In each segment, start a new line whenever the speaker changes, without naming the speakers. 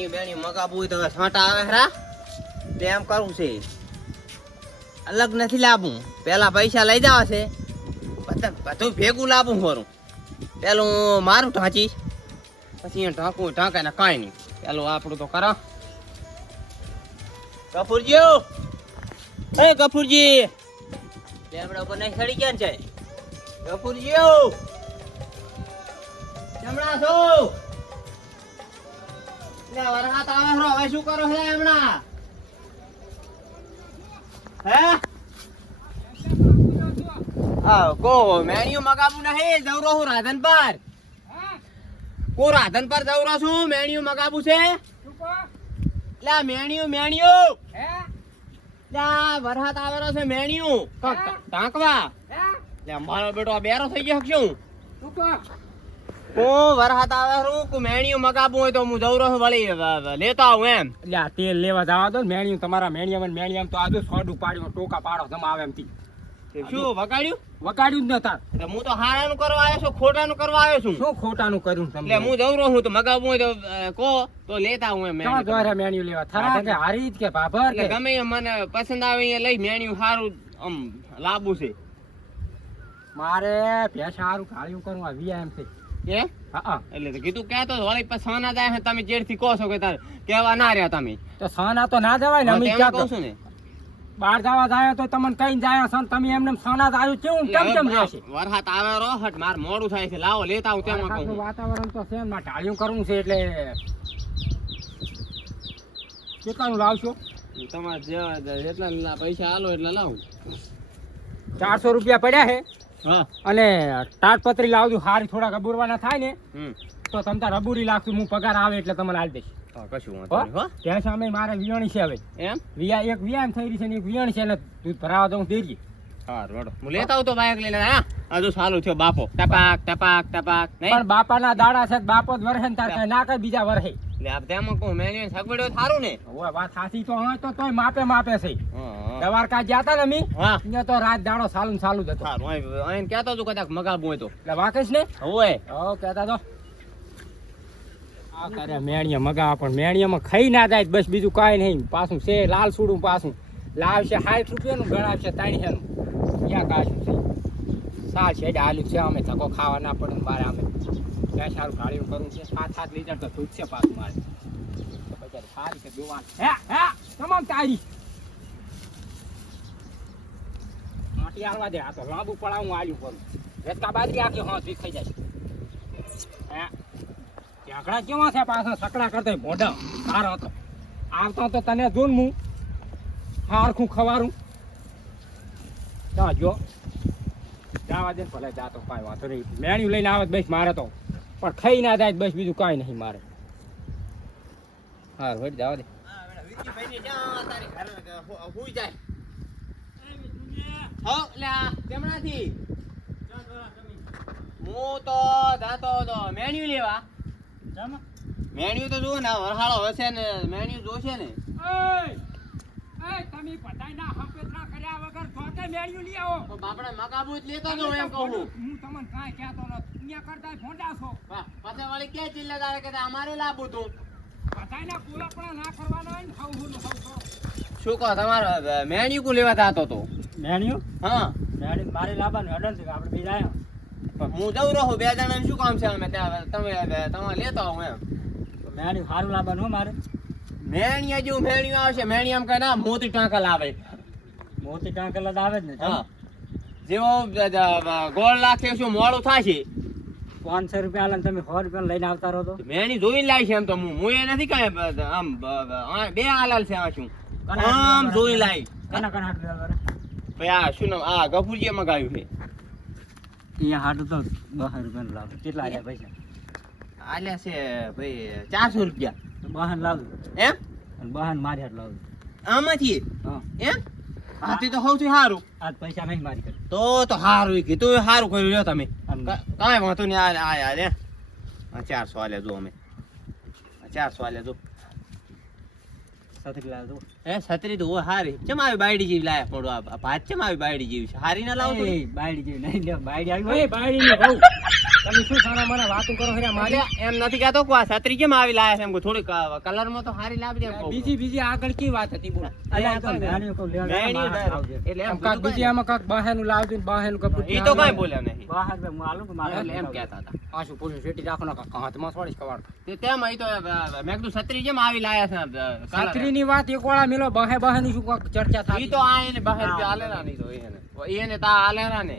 મેણ્યું બેણી મગાવું તો છાંટા આવે ખરા તેમ કરવું છે. અલગ નથી લાવું પેલા પૈસા લઈ જવા છે. બધું ભેગું લાવું ખરું. પેલું મારું ઢાંચી. પછી ઢાંકું ઢાંકાય ને કાંઈ નહીં. પેલું આપણું તો કરો. કપૂરજી એ કપૂરજી. લેમડા ઉપર નહીં સડી ગયા છે કપૂરજી જમણા છો. છે છે રાધન પર. કો છું મેણિયું મગાવું છે? લે મેણિયું મેણિયું લે વરસાદ આવેલો છે મેણિયું ટાંકવા લે, મારો બેટો બેરો થઈ ગયો, શું? હું વરસાદ આવે છું કે મેણિયું મગાવું હોય તો હું જઉં રહું વળી લેતો આવું એમ.
એટલે તેલ લેવા જવા દો ને મેણિયું તમારા મેણિયા ને મેણિયામાં તો આજે સોડું પાડ્યું ટોકા પાડો તમે આવે એમ
શું વગાડ્યું?
વગાડ્યું જ નતા.
હું તો હારાનું કરવા આવ્યો છું ખોટાનું કરવા આવ્યો છું.
શું ખોટાનું કર્યું તમને?
હું જઉં રહું તો મગાવું હોય તો કહો તો લેતા હું મેણિયું.
દ્વારા મેણિયું લેવા? થરા કે હારી કે ભાભર કે?
ગમે મને પસંદ આવે એ લઈ મેણ્યું સારું આમ લાંબુ છે.
મારે ભેંસ સારું કાળિયું કરવું આ વ્યાયામ છે.
કે?
હા
એટલે તો કીધું કે તો વળી પછી જાય તમે જેડથી કહો છો કે તાર કેવા ના રહ્યા તમે.
તો સના તો ના જવાય ને અમે ક્યાં
કહું છું ને.
બહાર જવા જાય તો તમને કઈ જાય સન તમે એમને સના આવ્યું કેવું કેમ કેમ જશે
વરસાદ આવે રોહટ માર મોડું થાય છે લાવો લેતા હું તેમાં કહું
વાતાવરણ તો છે ને માં ઢાળ્યું કરવું છે એટલે કેટલાનું લાવશો?
તમારે જેવા જેટલા પૈસા આલો એટલા લાવું.
ચારસો રૂપિયા પડ્યા છે.
હા
અને તાડપત્રી લાવજો હારી થોડાક અબુરવાના થાય ને તો તમ તાર અબુરી લાગતું હું પગાર આવે એટલે તમને આલ દઈશ.
કશું
ત્યાં સામે મારે વિયાણી છે હવે.
એમ?
વિયા એક વિયાણ થઈ રહી છે ને એક વિયાણ છે ને દૂધ ભરાવા તો દેરી
હું લેતા આવું બાઈક લઈને હા. હજુ સારું થયો બાપો. ટપાક ટપાક ટપાક નહીં?
પણ બાપાના દાડા છે બાપો જ વરસે ને તાર ના કઈ બીજા વરહે.
એટલે આપ તેમાં કહું મેન્યુ સગવડો સારું ને.
વાત સાચી તો હોય તો તોય માપે માપે છે. દવારકા ગયા હતા ને અમે?
હા.
ત્યાં તો રાત દાડો સાલું ને સાલું જ
સારું અહીં કહેતો તું કદાચ હોય તો.
એટલે વાકેશ ને?
હોય
હો કહેતા તો. આ કરે મેણિયા મગા પણ મેણિયામાં ખાઈ ના જાય બસ બીજું કાંઈ નહીં. પાછું છે લાલ સુડું પાછું. લાવશે સાઠ રૂપિયાનું ગણાવશે ત્રણસેનું ક્યાં કાશું છે? સાલ છે છે અમે ધક્કો ખાવા ના પડે ને મારે અમે. ક્યાં સારું ગાળીઓ કરવું છે, સાત સાત લીટર તો દૂધ છે પાછું મારે. તો સારી છે દુવાન હે હે, તમામ તારી. માટી આલવા દે, આ તો લાંબુ પડાવું આલ્યું કરું. રેતકા બાજરી આખી હોંચ થઈ જાય હે કેવા છે પાછા? સકડા કરતા મોઢા. સારો હતો. આવતો તો તને જોન હું. હારખું ખવારું. ત્યાં જો. જાવા દે ભલે જાતો કાંઈ વાંધો નહીં. મેણ્યું લઈને આવે બેસ, મારે તો પણ ખાઈ ના થાય બસ બીજું કાંઈ નહીં મારે. હાર હોય જવા દે.
હો, તો જાતો હતો મેન્યુ લેવા. મેન્યુ તો જુઓ ને વરહાળો હશે ને મેન્યુ જોશે ને.
તમે બધાયના હફેતરા કર્યા વગર જોતે મેળ્યું લઈ આવો.
તો બાપડા મગાબુ જ લેતો એમ કહું.
હું તમને કાંઈ કહેતો અહીંયા કરતા ફોંડા છો.
પાછા વાળી ક્યાં ચિલ્લા કે અમારે લાવવું તું?
બધાયના કુલાપણા ના કરવાનો હોય ને હવ હું
શું કહો તમારો મેન્યુ કુ લેવા જાતો તો?
મેણ્યું?
હા.
મેળ્યું મારે લાવવાનું અડન છે આપણે બીજા જાય.
પણ હું જઉં રહું બે જણા શું કામ છે અમે ત્યાં? તમે તમે લેતો આવું એમ.
તો મેળ્યું સારું લાવવાનું હો મારે.
મેણિયા જેવું મેણિયું આવશે મેણિયામ કઈ ના મોતી ટાંકા લાવે.
મોતી ટાંકલા આવે જ ને
હા. જેવો ગોળ લાખે શું મોડું થશે
પાંચસો રૂપિયા લઈને તમે સો રૂપિયા લઈને આવતા રહો તો?
મેણી જોઈને લાવી છે એમ તો હું. હું એ નથી કાંઈ આમ બ- બ- આ બે હાલાલ છે આ શું? આમ જોઈ લાવી.
કના કના
ભાઈ આ શું નામ? આ ગફુરજીએ મગાવ્યું છે.
અહીંયા હાટ તો દસ રૂપિયા લાવ. કેટલા આલ્યા પૈસા?
આલ્યા છે ભાઈ ચારસો રૂપિયા.
બહાન લાવું.
એમ?
અને બહાન મારી હાટ લાવું.
આમાંથી?
હા.
એમ? હાથી તો સૌથી સારું
આજ પૈસા નહીં મારી કરી.
તો તો સારું કીધું સારું કર્યું તમે. કાંઈ વાંધો નહીં આ આ યાર હા આ ચારસો આલ્યા જો અમે. ચાર ચારસો આલ્યા જો.
સતરી લાવ
એ છત્રી તો હોય હારી. ચમ આવી બાયડી જેવી લાયા પડો આ આ ભાત? ચમ આવી બાયડી જેવી છે? હારી ના લાવો?
બાયડી જેવી નહીં બાયડી આવી બાયડી ની
તમે શું સારા મારા વાતો કરો ખરા મારી
એમ નથી કહેતો કો આ છત્રી કેમ આવી લાયા છે? એમ કે થોડીક કલરમાં તો સારી લાવી દે
બીજી બીજી આગળ કી વાત હતી બોલ?
એટલે એમ
કાક બીજી આમાં કાક બહારનું લાવજો ને બહારનું કપડું
ઈ તો કાઈ બોલ્યા નહીં.
એટલે
મારે એમ કહેતા હતા.
પાછું શું શેટી રાખો ના કાક હાથમાં થોડીશ કવાડ
તે તેમ અહીં તો મેં કીધું છત્રી કેમ આવી લાયા છે? છત્રી
ની વાત એક વાળા મેલો બહે ની શું કાક ચર્ચા
ઈ
થાતી
તો આ એને બહાર આલેલા નહીં તો એને. એને તા આલેલા ને?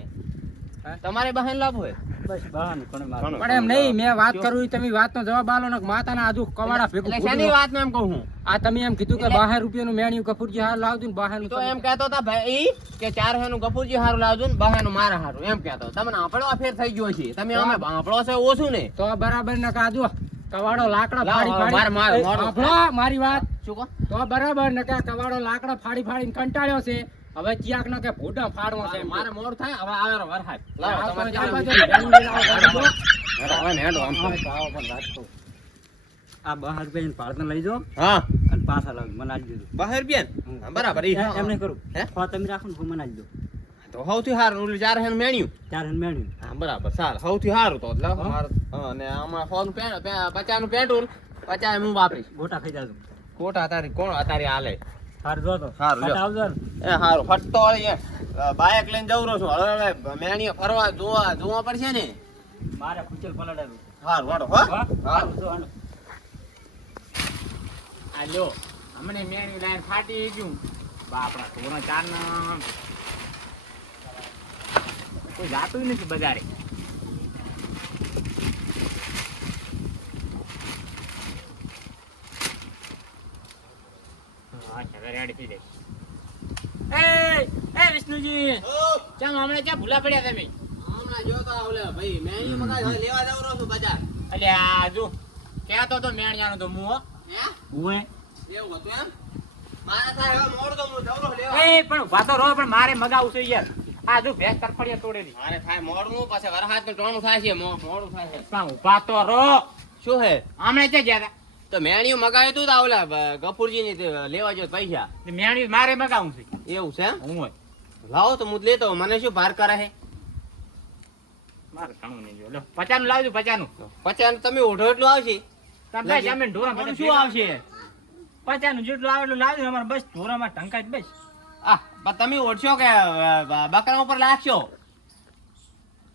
તમારે બહેન લાભ હોય.
પણ એમ નહીં મેં વાત કરું તમે વાતનો જવાબ આલો ને માતાના આજુ કવાડા ભેગું
એટલે શેની વાત એમ કહું હું?
આ તમે એમ કીધું કે બહાર રૂપિયાનું મેણ્યું કપૂરજી હારું લાવજો ને બહારનું
તો એમ કહેતો હતા ભાઈ કે ચાર હેનું કપૂરજી હારું લાવજો ને બહારનું મારા હારું એમ કહેતો. તમને આપણો અફેર થઈ ગયો છે. તમે અમે આપણો છે ઓછું ને?
તો બરાબર ને કાજુ કવાડો લાકડા ફાડી ફાડી
માર,
વાત.
શું કહો?
તો બરાબર ને કે કવાડો લાકડા ફાડી ફાડીને કંટાળ્યો છે? હવે ક્યાંક ના કે ભૂડા ફાડવો છે
મારે મોર થાય હવે આવે વરસાદ લાવો ને.
આ બહાર બેન પાડતો લઈ જાઓ
હા.
અને પાછા લાવ મને આજ દીધું.
બહાર બેન બરાબર ઈ.
એમ નહીં કરું.
હે?
હા તમે રાખો ને હું મને આજ દો
તો સૌથી સારું ઓલું ચાર હેન મેણ્યું.
ચાર હેન મેળ્યું
હા બરાબર સારું સૌથી સારું તો એટલે
હા.
હા, અને આમાં સોનું પેન પચાસનું પેટ્રોલ પચાસ હું વાપરીશ.
ગોટા ખાઈ જાજો.
ગોટા તારી કોણ? અતારી હાલે.
સારું જો તો.
સારું,
આવજો ને.
એ હારું વળી એ બાઇક લઈને જવું રહું છું. હવે હવે મેણીએ ફરવા જોવા જોવા પડશે ને?
મારે ખુચલ પલટાડું
હારું વાડો હો? હારું.
જો હાલો.
આ લ્યો હમણે મેણી લાઈન ફાટી ગયું. બાપડા ધોરણ ચાર કોઈ જાતું નથી બજારે. હા રેડી થઈ જાય. એ એ વિષ્ણુજી. ચમ હમણાં ક્યાં ભૂલા પડ્યા તમે?
હમણાં જો તો ઓલે ભાઈ મેણી મકાઈ લેવા જવું રહું છું બજાર?
અલ્યા જો કહેતો તો મેણિયાનો તો મું હો.
હું? એવું હતું એમ? મોડ હું જવરો
પણ વાતો રહો પણ મારે મગાવું છે યાર. આ જો ભેંસ તરફડિયા તોડેલી.
મારે થાય મોડનું પછી વરસાદનું ટોણું થાય છે મોડું થાય છે.
પણ ઊભા તો રહો.
શું હે?
આમણે ક્યાં ગયા હતા
તો મેણિયું મગાવ્યું તું તો ઓલા ગફુરજી ની લેવા જો પૈસા?
મેણિયું મેણી મારે મગાવું છે.
એવું છે
હું હોય.
લાવો તો હું લેતો મને શું ભાર કરે છે
મારે ઘણું નહીં જો પચાનું લાવજો પચાનું.
પચાનું તમે ઓઢો એટલું આવશે.
તમે બસ ઢોરા
શું આવશે?
પચાનું જેટલું આવે એટલું લાવજો. અમારે બસ ઢોરામાં ટંકાય બસ.
આ તમે ઓઢશો કે બકરા ઉપર લાગશો?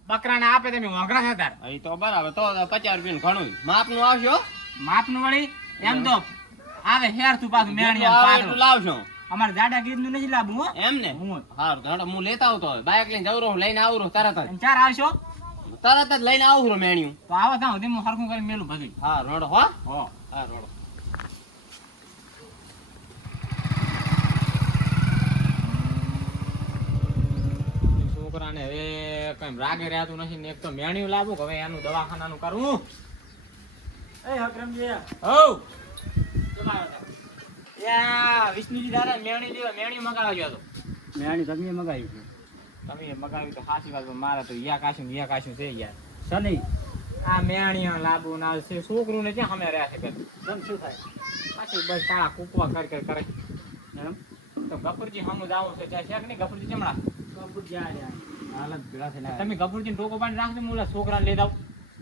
બકરાને આપે તમે હતા
એ તો બરાબર. તો પચાસ રૂપિયા ઘણું. માપનું આવશો
માપનું વળી એમ તો આવે હેર તું પાછું
લાવશો.
અમારે જાડા ગીરનું નથી લાવવું હો.
એમ ને?
હું હોય.
હારું હું લેતા આવતો બાઇક લઈને જવરો લઈને આવું તરત જ.
ચાર આવશો?
તરત જ લઈને આવું રહું મેણ્યું.
તો આવો સુધી હું હરખું કરીને મેલું ભગી
હા રોડો હો.
હો.
હા રોડો.
છોકરાને હવે કઈ રાગે રહેતું નથી ને એક તો મેણ્યું લાવું કે હવે એનું દવાખાનાનું કરવું
એ હકરમજી
વિષ્ણુજી દાદા મેણી દેવા મેણી મગાવ્યો હતો
મેણી તમે મગાવી છે.
તમે મગાવ્યું તો સાચી વાત મારે તો યા કાશું યા કાશું છે યાર.
શનિ.
આ મેણીઓ લાંબુ ના છે છોકરું ને ક્યાં અમે રહ્યા છે બધું
શું થાય?
પાછી બસ કાળા કૂકવા કર કર કરે. તો ગફુરજી હમું જાવું છે ત્યાં છે કે નહીં ગફુરજી ચમડા
કપૂર જ્યાં રહ્યા. હાલત ભેગા થઈને
તમે ગફુરજી ટોકો પાણી રાખજો હું છોકરા લેતા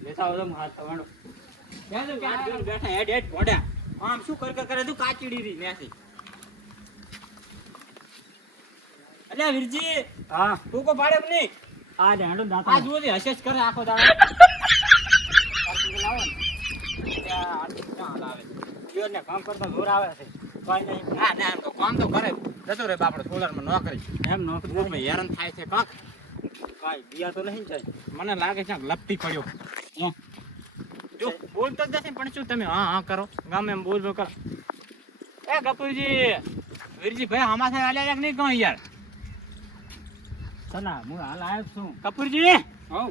લેતા આવો હાથ
આગળ બેઠા હેડ હેડ ભોડ્યા. આમ શું કર કર કરે? તું કાચડી રી ત્યાંથી અલ્યા વીરજી
હા.
પાડે કે નહીં?
આ રે હેડો દાંત
આ જુઓ હશે જ કરે આખો દાડો. લાવે?
ને. કામ કરતા જોર આવે છે. કઈ નહીં.
ના ના એમ તો કામ તો કરે જતો રે બાપડો સોલરમાં નોકરી.
એમ નોકરી
હેરાન થાય છે કાક.
કાંઈ બિયા તો નહીં જાય.
મને લાગે છે કે લપટી પડ્યો. જો બોલતો જ નથી પણ શું તમે? હા હા કરો. ગમે એમ બોલ બોલ કરો. એ કપૂરજી વીરજી ભાઈ આમાં થાય આલ્યા કે નહીં કહું યાર?
સના હું હાલ આવ્યો છું.
કપૂરજી
હું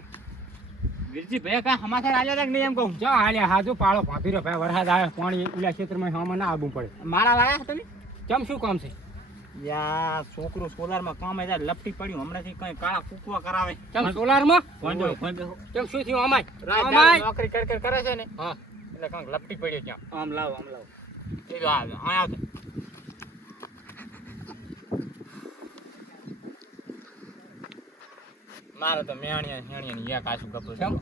વીરજી ભાઈ કાંઈ હમાથા આલ્યા છે કે નહીં એમ કહું?
જો આલ્યા હાજુ પાળો રહ્યો ભાઈ વરસાદ આવે પાણી ઉલા ક્ષેત્રમાં હવામાં ના આગવું પડે.
મારા લાયા છે તમે?
કેમ શું કામ છે?
યા છોકરો સોલારમાં કામ ત્યારે લપટી પડ્યું. હમણાંથી કઈ કાળા કૂકવા કરાવે.
કેમ સોલારમાં?
જો,
કેમ શું થયું અમાય
રાત નોકરી કર કર કરે છે ને?
હા.
એટલે કંઈક લપટી પડ્યો ત્યાં.
આમ લાવ આમ લાવ.
એ જો આ આ આવતો. મારે તો મેણિયા હેણિયા ની યા કાચું કપડું
કેમ?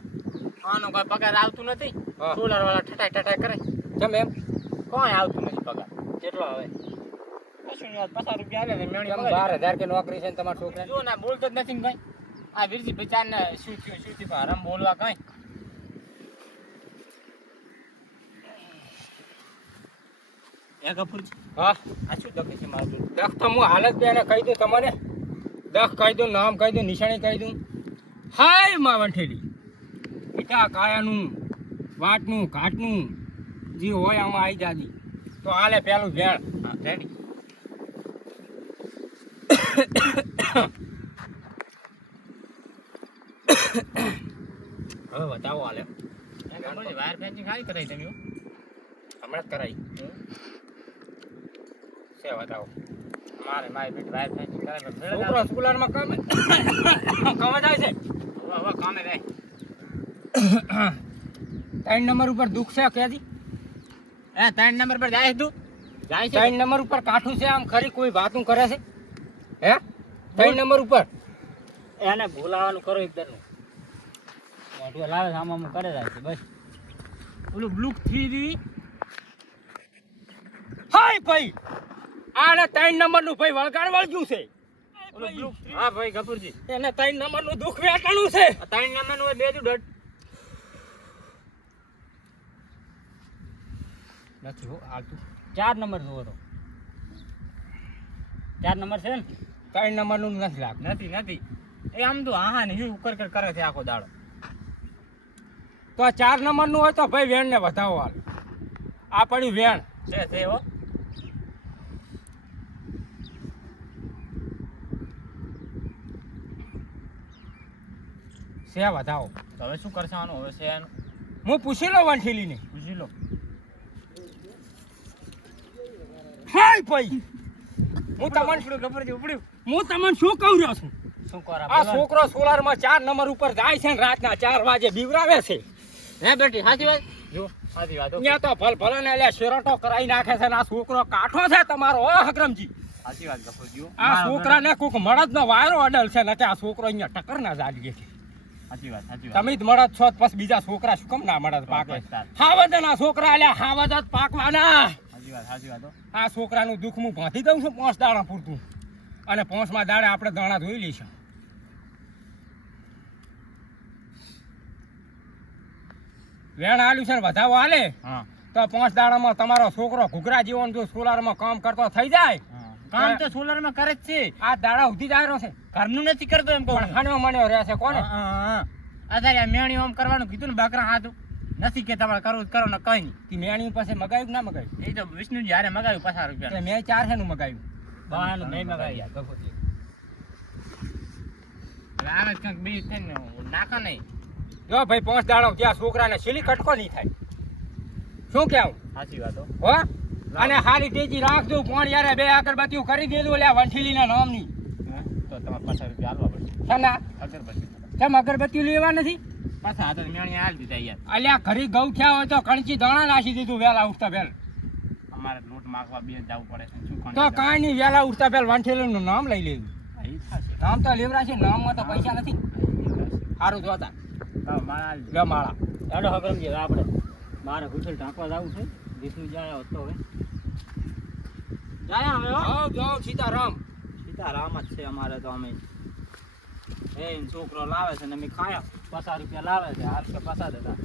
આનો કોઈ પગાર આવતું નથી. સોલર વાળા ઠટાઈ ઠટાઈ કરે.
કેમ એમ?
કોઈ આવતું નથી પગાર. કેટલો આવે. કશું નહીં પચાસ રૂપિયા આલે મેણી
બાર હજાર કે નોકરી છે ને તમારા છોકરા
જો ના બોલતો જ નથી કઈ. આ વીરજી બચાર ને શું થયું શું થયું? હરામ બોલવા કઈ? એ
હા?
આ શું દખે છે મારું
દખ તો હું હાલત બે એને કહી દઉં તમારે દખ કહી દઉં નામ કહી દઉં નિશાની કહી દઉં. હાયમાં વંઠેલી પિતા કાયાનું વાટનું ઘાટનું જે હોય આમાં આવી જાદી તો હાલે પેલું વેણ
રેડી.
હવે બતાવો હાલે
વાયર ફેન્સિંગ ખાલી કરાવી તમે
હમણાં જ કરાવી છે બતાવો.
મારે મારી બેટી વાયર ફેન્સિંગ કરાવી
છોકરો સ્કૂલરમાં કામે કામે જાય છે?
હવે કામે જાય.
ત્રણ નંબર ઉપર દુઃખ છે ક્યાંથી
હે ત્રણ નંબર પર જાય તું. જાય છે.
ત્રણ નંબર ઉપર કાઠું છે આમ ખરી કોઈ વાતું કરે છે? હે? ત્રણ નંબર ઉપર.
એને ભૂલાવાનું કરો એકદમ મોઢું લાવે છે આમ આમ કરે છે બસ. ઓલું બ્લુક થ્રી દી
હાય ભાઈ! આને ત્રણ નંબરનું ભાઈ વળગાડ વળગ્યું છે.
હા ભાઈ કપૂરજી.
એને ત્રણ નંબરનું દુઃખ વેટાણું છે.
ત્રણ નંબરનું હોય બે દુ ડટ
નથી હો હાલતું.
ચાર નંબર જોવો તો. ચાર નંબર છે ને?
ત્રણ નંબરનું નથી લાગતું
નથી નથી. એ આમ તો હા ને શું કર કર છે આખો દાડો.
તો આ ચાર નંબરનું હોય તો ભાઈ વેણ ને વધાવો હાલ. આ પડ્યું વેણ.
છે છે હો.
છે વધાવો.
તો હવે શું કરશે આનું? હવે છે એનું.
હું પૂછી લો વંઠેલીને
પૂછી લો.
હાય ભાઈ. હું તમને
ખબર છે ઉપડ્યું.
હું તમને શું કહું રહ્યો છું? આ છોકરો સોલારમાં ચાર નંબર ઉપર જાય છે ને રાતના ચાર વાગે બીવરાવે છે.
હે બેટી સાચી વાત? જો સાચી વાત.
અહીંયા તો ભલ ભલે ને એટલે શેરોટો કરાવી નાખે છે ને આ છોકરો કાઠો છે તમારો ઓ હકરમજી.
સાચી વાત હો.
આ છોકરાને કોક મળદ નો વાયરો અડલ છે ને આ છોકરો અહીંયા ટક્કર ના જાડીએ છે.
સાચી વાત સાચી વાત.
તમે જ મળદ છો પછી બીજા છોકરા શું કેમ ના મળદ પાકે? હાવદ ના છોકરા એટલે હાવદ પાકવાના.
સાચી વાત સાચી વાત.
આ છોકરાનું દુઃખ હું ભાંધી દઉં છું પાંચ દાણા પૂરતું. અને પોસમાં દાડે આપણે દાણા ધોઈ લઈશું. વેણ આલ્યું છે ને વધાવો હાલે
હા.
તો પાંચ દાડામાં તમારો છોકરો ઘૂઘરા જીવન જો સોલારમાં કામ કરતો થઈ જાય.
કામ તો સોલારમાં કરે જ છે.
આ દાડા ઉધી જ આવ્યો છે.
ઘરનું નથી કરતો એમ કહું
પણ માણ્યો રહે છે કોને.
અત્યારે આ મેણી ઓમ કરવાનું કીધું ને બાકરા હાથું નથી કે તમારે કરવું જ કરો ને કઈ નહીં.
મેણી પાસે મગાવ્યું ના મગાવ્યું?
એ તો વિષ્ણુ જ્યારે મગાવ્યું પચાસ રૂપિયા.
મેં ચાર છે નું મગાવ્યું.
બહાનું નહીં મગાવ્યું. હવે આવે કંઈક બીજું થઈને નાખો નહીં.
જો ભાઈ પાંચ દાડા ત્યાં છોકરાને શીલી કટકો નહીં થાય. શું કેવું
સાચી વાત હો.
હો? અને હારી તેજી રાખજો કોણ યારે બે અગરબત્તીઓ કરી દેજો લે વંઠીલીના નામની.
તો તમારે પચાસ રૂપિયા હાલવા પડશે.
છે ના
અગરબત્તી.
કેમ અગરબત્તીઓ લેવા નથી?
પાછા મેણી હાલ દીધા યાર.
અલ્યા ઘરી ગૌ થયા હોય તો કણચી દાણા નાખી દીધું વેલા ઉઠતા વેલ.
અમારે લૂટ માગવા બે જવું પડે છે.
તો કાંઈ નહીં વેલા ઉઠતા પહેલ વંઠેલીનું નામ લઈ લેવું. નામ તો લેવરા છે નામમાં તો પૈસા નથી. સારું જોતા. લે માળા.
ચાલો હકરમ જે આપણે. મારે ઘૂસેલ ઢાંકવા જવું છે. વિષ્ણુ જાય હોત હવે. જાય હવે આવ
જાઓ સીતારામ.
સીતારામ જ છે અમારે તો અમે. એ છોકરો લાવે છે ને અમે ખાયા. પચાસ રૂપિયા લાવે છે. હાલ કે પચાસ હતા.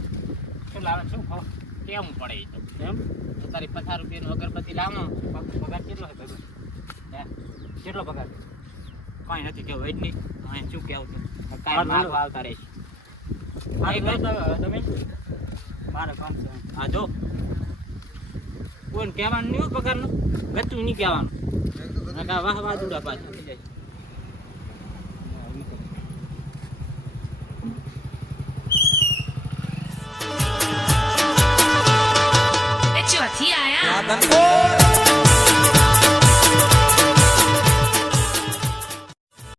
શું લાવે શું ખાવ કેવું પડે તો એમ? તો તારી પચાસ રૂપિયાનું અગરબત્તી લાવો. પગાર કેટલો છે ભાઈ? કેટલો પગાર? કાંઈ નથી કેવું જ નહીં? કાંઈ શું કેવું છે? કાંઈ માગવા આવતા રહેશે તમે? મારે કામ છે. હા જો. કોઈને કહેવાનું નહીં પગારનું. ગતું નહીં કહેવાનું. વાહ વાહ દુડા પાછા થઈ જાય